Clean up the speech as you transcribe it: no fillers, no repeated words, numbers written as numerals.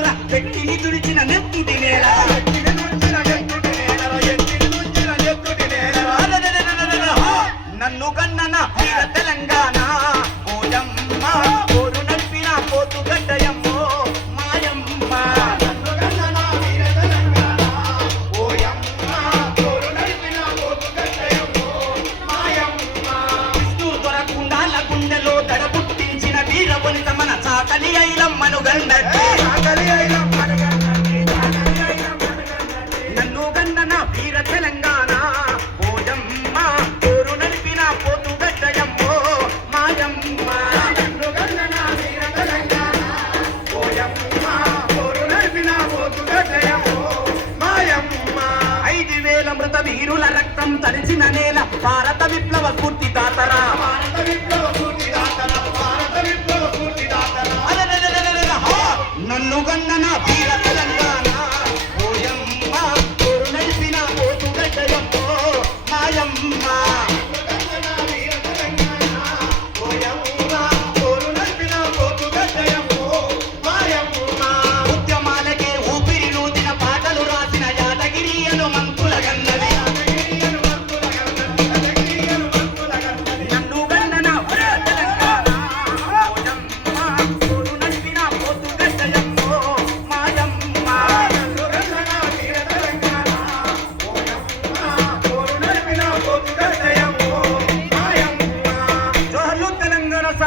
వీరులురా వ్యక్తిని తుడిచిన నెత్తుటి నేల నన్ను కన్నన వీర తెలంగాణ ఓయమ్మ కోరు నడిపిన పోతు గడ్డయమ్మో మాయమ్మ నన్ను కన్నన వీర తెలంగాణ ఓయమ్మ కోరు నడిపిన పోతు గడ్డయమ్మో మాయమ్మ విష్ణు దొరకుండాల గుండెలో దడ పుట్టించిన వీర వనిత మన చాకలి ఐలమ్మను గండట్టి నన్ను కన్నన వీర తెలంగాణ మృత వీరుల రక్తం తడిచిన నేల భారత విప్లవ స్ఫూర్తి దాతరా నన్ను గన్నన వీర తెలంగాణ